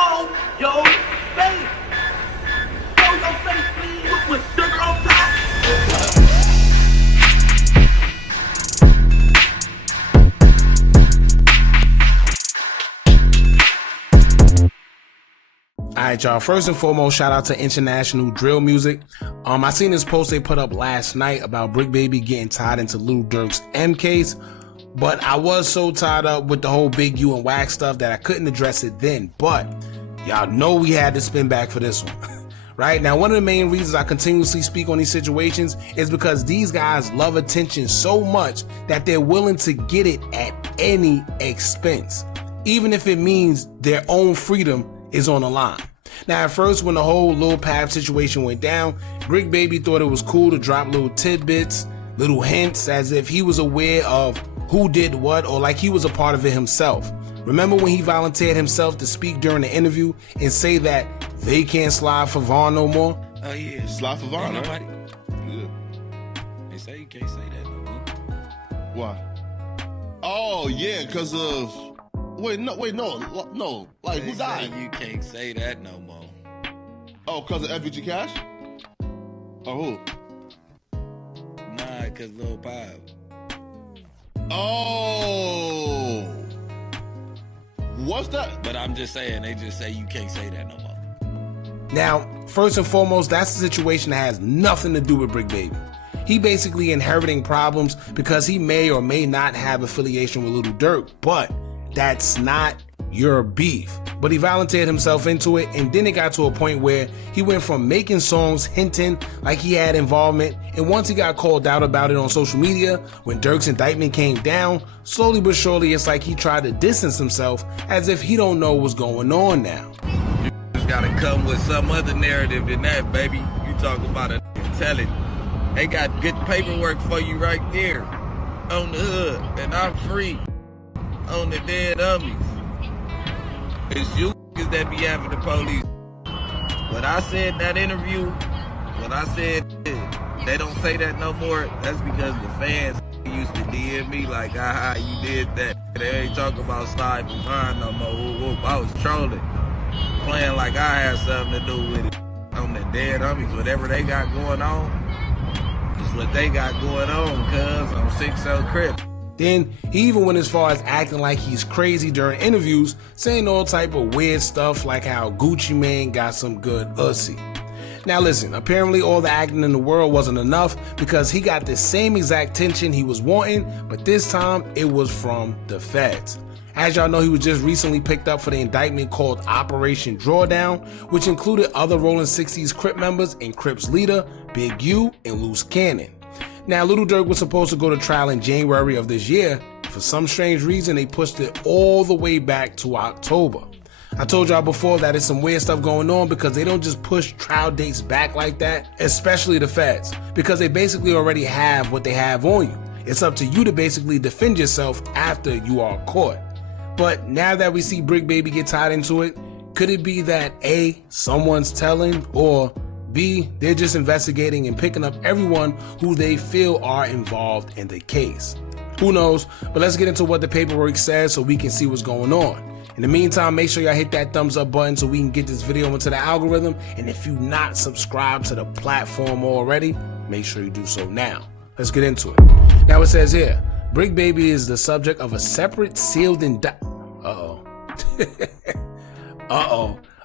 show your face. Show your face, please, with Durk on top. Alright, y'all, first and foremost, shout out to International Drill Music. I seen this post they put up last night about Bricc Baby getting tied into Lil Durk's M case, but I was so tied up with the whole Big U and Wax stuff that I couldn't address it then, but y'all know we had to spin back for this one. Right? Now, one of the main reasons I continuously speak on these situations is because these guys love attention so much that they're willing to get it at any expense, even if it means their own freedom is on the line. Now, at first, when the whole Lil Pap situation went down, Bricc Baby thought it was cool to drop little tidbits, little hints, as if he was aware of who did what or like he was a part of it himself. Remember when he volunteered himself to speak during the interview and say that they can't slide for Vaughn no more? Oh yeah, Slide for Vaughn, ain't right? nobody. Yeah. They say you can't say that no more. Why? Oh yeah, because of no. Like They who say died? you can't say that no more. Oh, because of FVG Cash? Or who? Nah, cause Lil Pop. Oh, what's that? But I'm just saying, they just say you can't say that no more. Now, first and foremost, that's a situation that has nothing to do with Bricc Baby. He basically inheriting problems because he may or may not have affiliation with Lil Durk, but that's not your beef. But he volunteered himself into it, and then it got to a point where he went from making songs hinting like he had involvement, and once he got called out about it on social media, when Durk's indictment came down, slowly but surely it's like he tried to distance himself as if he don't know what's going on now. You just gotta come with some other narrative than that, baby. You talk about it, tell it. They got good paperwork for you right there on the hood, and I'm free on the dead dummies. It's you that be having the police. What I said in that interview, what I said, they don't say that no more. That's because the fans used to DM me like, aha, you did that. They ain't talking about slide for Vaughn no more. Whoop, whoop. I was trolling, playing like I had something to do with it. On the dead dummies, whatever they got going on, is what they got going on, cuz, on 6-0 Crip. Then he even went as far as acting like he's crazy during interviews, saying all type of weird stuff like how Gucci Mane got some good ussy. Now listen, apparently all the acting in the world wasn't enough because he got the same exact tension he was wanting, but this time it was from the feds. As y'all know, he was just recently picked up for the indictment called Operation Drawdown, which included other Rolling 60s Crip members and Crips leader Big U and Loose Cannon. Now, Lil Durk was supposed to go to trial in January of this year. For some strange reason, they pushed it all the way back to October. I told y'all before that there's some weird stuff going on because they don't just push trial dates back like that, especially the feds, because they basically already have what they have on you. It's up to you to basically defend yourself after you are caught. But now that we see Bricc Baby get tied into it, could it be that A, someone's telling, or B, they're just investigating and picking up everyone who they feel are involved in the case? Who knows? But let's get into what the paperwork says so we can see what's going on. In the meantime, make sure y'all hit that thumbs up button so we can get this video into the algorithm. And if you're not subscribed to the platform already, make sure you do so now. Let's get into it. Now it says here, Bricc Baby is the subject of a separate sealed indictment.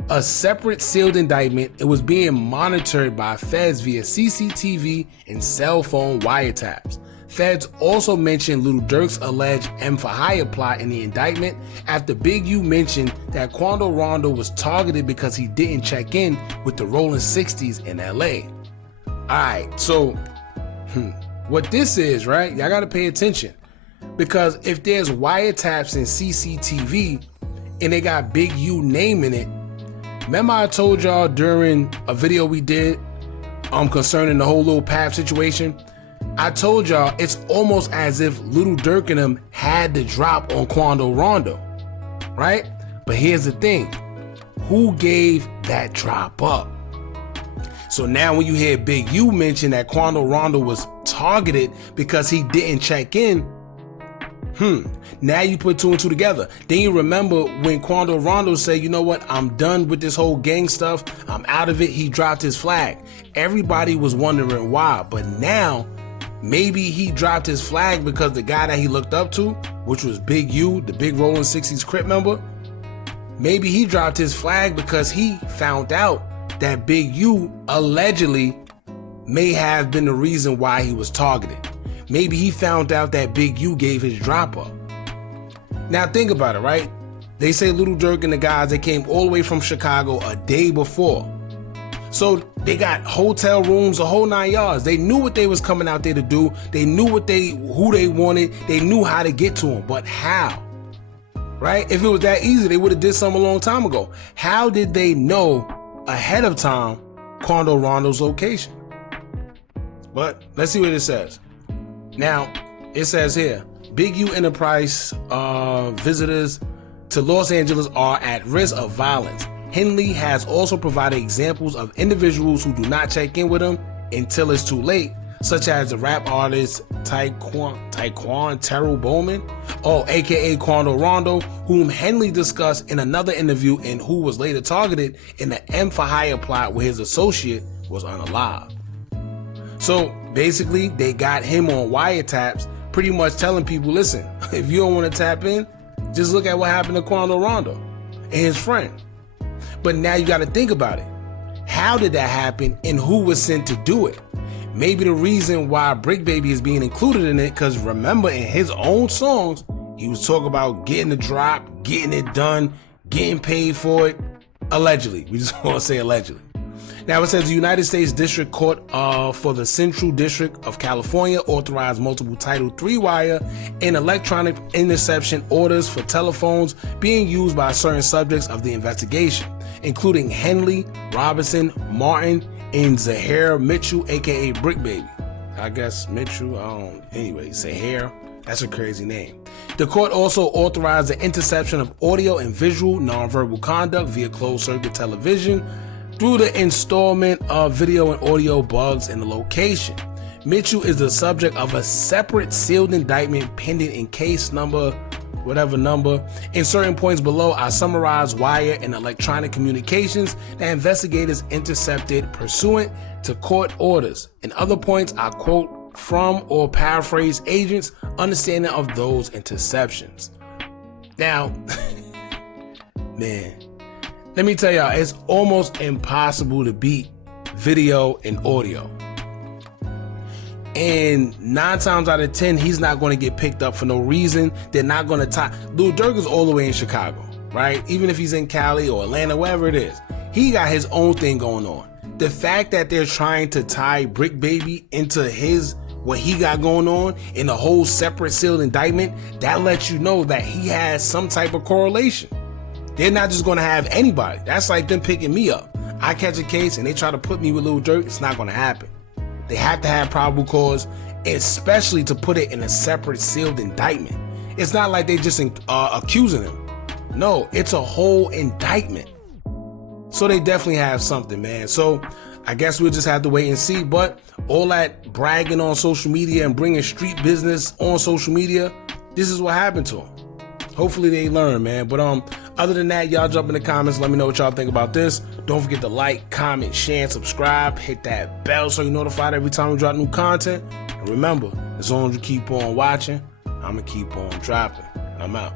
A separate sealed indictment. It was being monitored by feds via CCTV and cell phone wiretaps. Feds also mentioned Lil Durk's alleged M for Hire plot in the indictment after Big U mentioned that Quando Rondo was targeted because he didn't check in with the Rolling 60s in LA. Alright, so what this is, right? Y'all gotta pay attention. Because if there's wiretaps and CCTV and they got Big U name in it, remember I told y'all during a video we did concerning the whole Lil Pap situation, I told y'all it's almost as if Lil Durk and them had to drop on Quando Rondo, right? But here's the thing, who gave that drop up? So now when you hear Big U mention that Quando Rondo was targeted because he didn't check in, Now you put two and two together. Then you remember when Quando Rondo said, you know what, I'm done with this whole gang stuff, I'm out of it. He dropped his flag. Everybody was wondering why, but now maybe he dropped his flag because the guy that he looked up to, which was Big U, the big Rolling 60s Crip member, maybe he dropped his flag because he found out that Big U allegedly may have been the reason why he was targeted. Maybe he found out that Big U gave his drop up. Now think about it, right? They say Lil Durk and the guys, they came all the way from Chicago a day before. So they got hotel rooms, the whole 9 yards. They knew what they was coming out there to do. They knew who they wanted. They knew how to get to them, but how? Right? If it was that easy, they would have did something a long time ago. How did they know ahead of time Quando Rondo's location? But let's see what it says. Now, it says here, Big U Enterprise visitors to Los Angeles are at risk of violence. Henley has also provided examples of individuals who do not check in with him until it's too late, such as the rap artist Taekwon Terrell Bowman, aka Quando Rondo, whom Henley discussed in another interview and who was later targeted in the M for Hire plot where his associate was unalive. So basically, they got him on wiretaps, pretty much telling people, listen, if you don't want to tap in, just look at what happened to Quando Rondo and his friend. But now you got to think about it. How did that happen and who was sent to do it? Maybe the reason why Bricc Baby is being included in it, because remember in his own songs, he was talking about getting the drop, getting it done, getting paid for it. Allegedly. We just want to say allegedly. Now it says the United States District Court for the Central District of California authorized multiple Title III wire and electronic interception orders for telephones being used by certain subjects of the investigation, including Henley, Robinson, Martin, and Zahir Mitchell, aka Bricc Baby. I guess Mitchell, anyway, Zahir, that's a crazy name. The court also authorized the interception of audio and visual nonverbal conduct via closed circuit television through the installment of video and audio bugs in the location. Mitchell is the subject of a separate sealed indictment pending in case number, whatever number. In certain points below are summarized wire and electronic communications that investigators intercepted pursuant to court orders. In other points, I quote from or paraphrase agents' understanding of those interceptions. Now, man, let me tell y'all, it's almost impossible to beat video and audio. And 9 times out of 10, he's not going to get picked up for no reason. They're not going to tie. Lil Durk is all the way in Chicago, right? Even if he's in Cali or Atlanta, wherever it is, he got his own thing going on. The fact that they're trying to tie Bricc Baby into what he got going on in a whole separate sealed indictment, that lets you know that he has some type of correlation. They're not just going to have anybody. That's like them picking me up. I catch a case and they try to put me with Lil Durk. It's not going to happen. They have to have probable cause, especially to put it in a separate sealed indictment. It's not like they just accusing him. No, it's a whole indictment. So they definitely have something, man. So I guess we'll just have to wait and see. But all that bragging on social media and bringing street business on social media, this is what happened to them. Hopefully they learn, man. But other than that, y'all jump in the comments. Let me know what y'all think about this. Don't forget to like, comment, share, and subscribe. Hit that bell so you're notified every time we drop new content. And remember, as long as you keep on watching, I'm going to keep on dropping. I'm out.